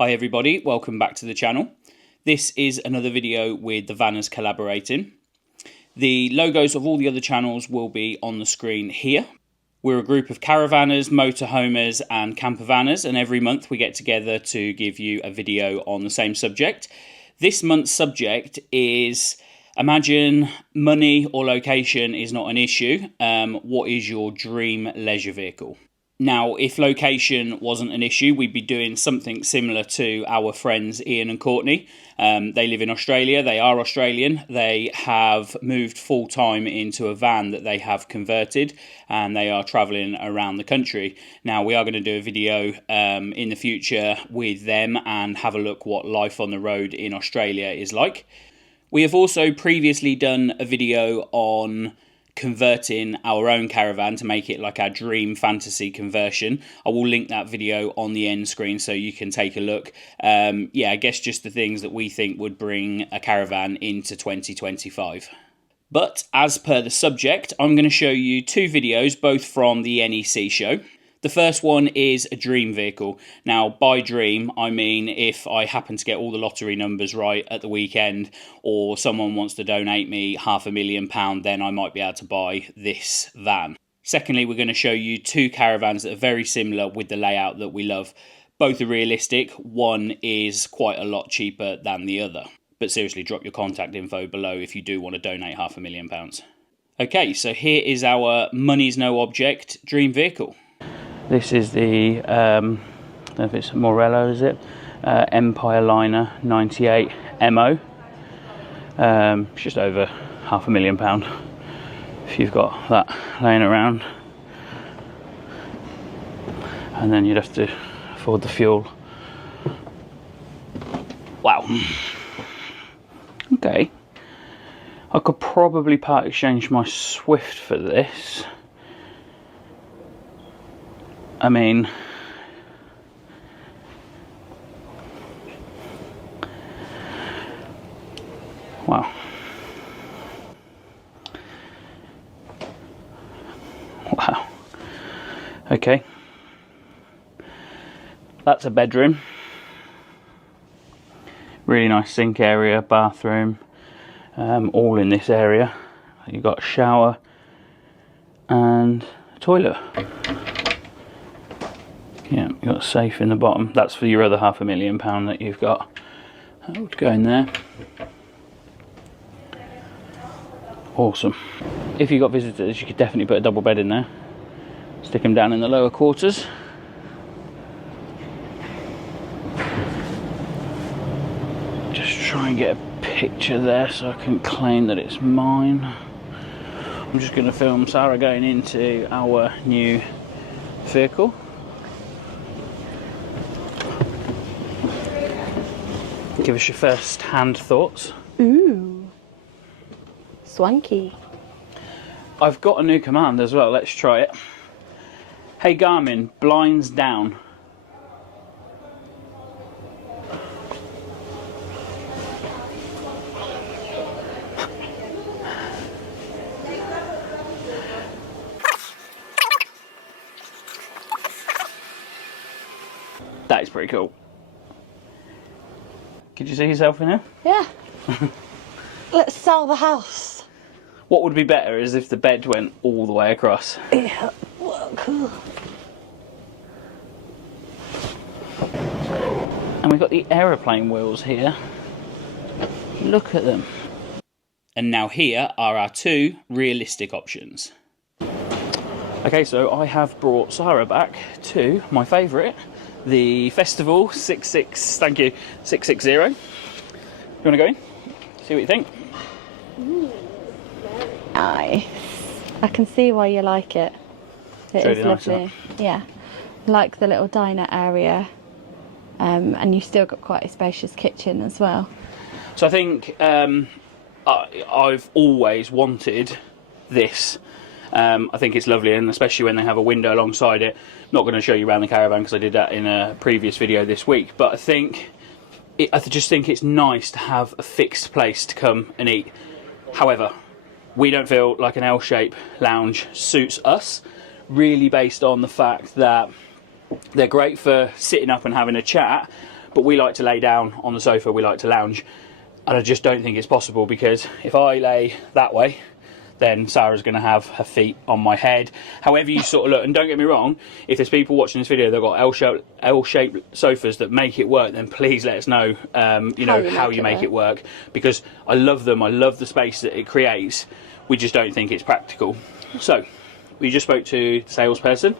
Hi everybody, welcome back to the channel. This is another video with the Vanners collaborating. The logos of all the other channels will be on the screen here. We're a group of caravanners, motorhomers and campervanners, and every month we get together to give you a video on the same subject. This month's subject is, imagine money or location is not an issue. What is your dream leisure vehicle? Now, if location wasn't an issue, we'd be doing something similar to our friends Ian and Courtney. They live in Australia. They are Australian. They have moved full-time into a van that they have converted, and they are travelling around the country. Now, we are going to do a video in the future with them and have a look what life on the road in Australia is like. We have also previously done a video on converting our own caravan to make it like our dream fantasy conversion. I will link that video on the end screen so you can take a look. Yeah, I guess just the things that we think would bring a caravan into 2025. But as per the subject, I'm going to show you two videos, both from the NEC show. The first one is a dream vehicle. Now, by dream, I mean if I happen to get all the lottery numbers right at the weekend, or someone wants to donate me £500,000, then I might be able to buy this van. Secondly, we're going to show you two caravans that are very similar with the layout that we love. Both are realistic. One is quite a lot cheaper than the other. But seriously, drop your contact info below if you do want to donate £500,000. Okay, so here is our money's no object dream vehicle. This is the, I don't know if it's Morello, is it? Empire Liner 98 MO. It's just over £500,000 if you've got that laying around. And then you'd have to afford the fuel. Wow. Okay. I could probably part exchange my Swift for this. I mean, wow. Wow. Okay. That's a bedroom. Really nice sink area, bathroom, all in this area. You've got a shower and a toilet. Yeah, you've got a safe in the bottom. That's for your other £500,000 that you've got. That would go in there. Awesome. If you've got visitors, you could definitely put a double bed in there. Stick them down in the lower quarters. Just try and get a picture there so I can claim that it's mine. I'm just going to film Sara going into our new vehicle. Give us your first hand thoughts. Ooh, swanky. I've got a new command as well, let's try it. Hey Garmin, blinds down. That is pretty cool. Could you see yourself in here? Yeah. Let's sell the house. What would be better is if the bed went all the way across. Yeah, well, cool. And we've got the aeroplane wheels here. Look at them. And now here are our two realistic options. Okay, so I have brought Sara back to my favourite, the Festival 660. You want to go in? See what you think? Nice. I can see why you like it. It is lovely. Yeah. Like the little diner area. And you've still got quite a spacious kitchen as well. So I think I've always wanted this. I think it's lovely, and especially when they have a window alongside it. I'm not going to show you around the caravan because I did that in a previous video this week, but I just think it's nice to have a fixed place to come and eat. However, we don't feel like an L-shaped lounge suits us, really based on the fact that they're great for sitting up and having a chat, but we like to lay down on the sofa, we like to lounge, and I just don't think it's possible, because if I lay that way, then Sarah's going to have her feet on my head. However you sort of look, and don't get me wrong, if there's people watching this video that got L-shaped sofas that make it work, then please let us know, how you make it work, because I love them, I love the space that it creates, we just don't think it's practical. So, we just spoke to the salesperson,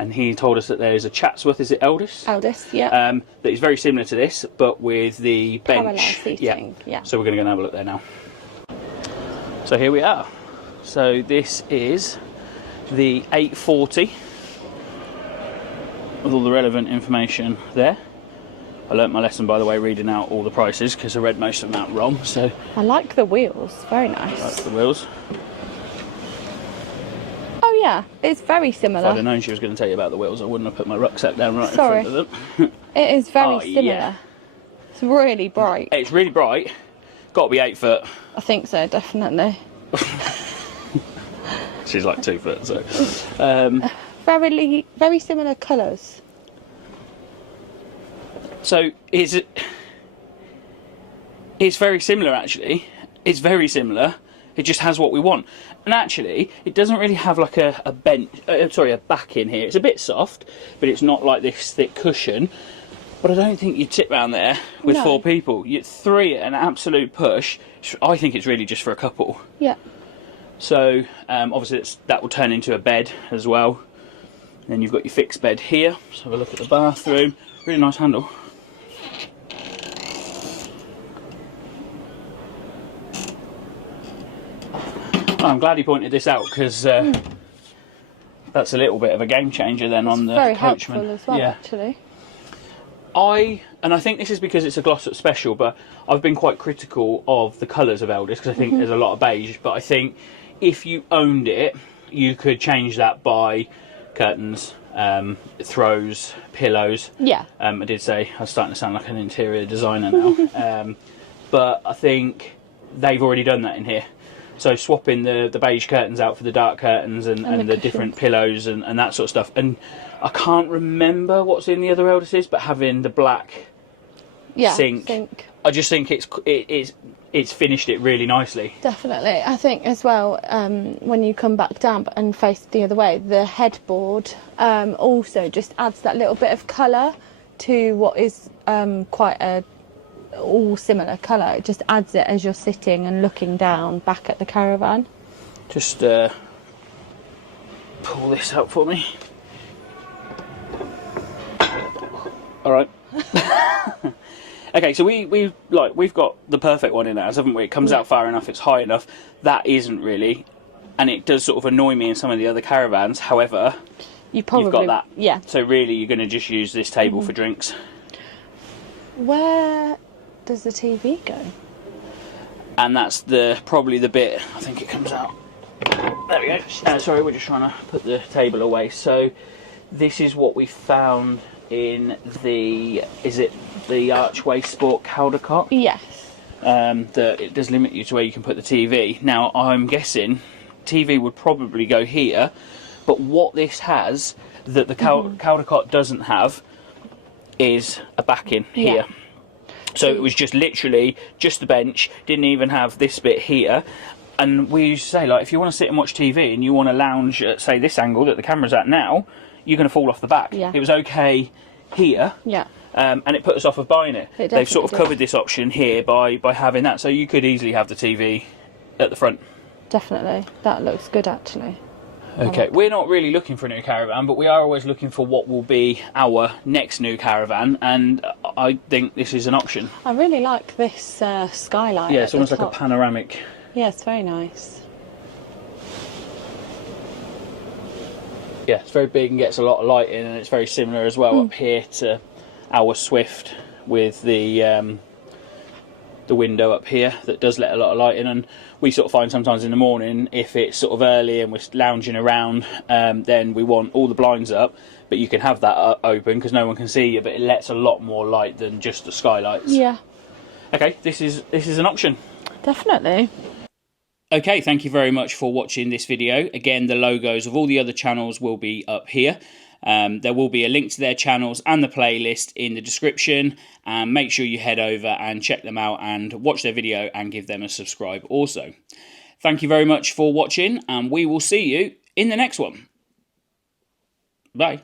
and he told us that there's a Chatsworth, is it Eldest? Eldest, yeah. That is very similar to this, but with the bench. Parallel seating, yeah. So we're going to go and have a look there now. So here we are. So this is the 840 with all the relevant information there. I learnt my lesson, by the way, reading out all the prices, because I read most of them out wrong. So I like the wheels, very nice. I like the wheels. Oh yeah, it's very similar. If I'd have known she was going to tell you about the wheels, I wouldn't have put my rucksack down right in front of them. It is very similar. Yeah. It's really bright. It's really bright. Got to be 8 foot. I think so, definitely. She's like 2 foot, so. Very similar colours. So it's very similar, actually. It's very similar. It just has what we want. And actually, it doesn't really have like a back in here. It's a bit soft, but it's not like this thick cushion. But I don't think you'd sit round there with 4 people. You'd 3 at an absolute push. I think it's really just for a couple. Yeah. So obviously that will turn into a bed as well. And then you've got your fixed bed here. Let's have a look at the bathroom. Really nice handle. I'm glad he pointed this out, because that's a little bit of a game changer then on the very Coachman. helpful as well, actually. And I think this is because it's a gloss-up special, but I've been quite critical of the colours of Eldest, because I think there's a lot of beige, but I think if you owned it, you could change that by curtains, throws, pillows. Yeah. I did say I was starting to sound like an interior designer now, but I think they've already done that in here. So swapping the beige curtains out for the dark curtains and the different pillows and that sort of stuff. And I can't remember what's in the other Eldests, but having the black sink, I just think it's finished it really nicely. Definitely. I think as well, when you come back down and face the other way, the headboard also just adds that little bit of colour to what is quite a all similar colour. It just adds it as you're sitting and looking down back at the Caravan. Just pull this out for me. All right. Okay, so we've got the perfect one in ours, haven't we? It comes out far enough, it's high enough. That isn't really, and it does sort of annoy me in some of the other Caravans. However, you've got that. Yeah. So really, you're going to just use this table for drinks. Where does the TV go? And that's probably the bit, I think it comes out. There we go. Sorry, we're just trying to put the table away. So this is what we found in the Archway Sport Caldecott? Yes. That it does limit you to where you can put the TV. Now, I'm guessing TV would probably go here, but what this has that the Caldecott doesn't have is a backing here. So it was just literally just the bench, didn't even have this bit here. And we used to say, like, if you want to sit and watch TV and you want to lounge at, say, this angle that the camera's at now, you're going to fall off the back. Yeah. It was okay here. Yeah. And it put us off of buying it. They've sort of covered this option here by having that. So you could easily have the TV at the front. Definitely. That looks good, actually. Okay, we're not really looking for a new Caravan, but we are always looking for what will be our next new Caravan, and I think this is an option. I really like this skylight. Yeah, it's almost like a panoramic. Yeah, it's very nice. Yeah, it's very big and gets a lot of light in, and it's very similar as well up here to our Swift with the window up here that does let a lot of light in. And we sort of find sometimes in the morning, if it's sort of early and we're lounging around, then we want all the blinds up, but you can have that open because no one can see you, but it lets a lot more light than just the skylights. Yeah. Okay, this is an option. Definitely. Okay, thank you very much for watching this video. Again, the logos of all the other channels will be up here. There will be a link to their channels and the playlist in the description, and make sure you head over and check them out and watch their video and give them a subscribe also. Thank you very much for watching, and we will see you in the next one. Bye.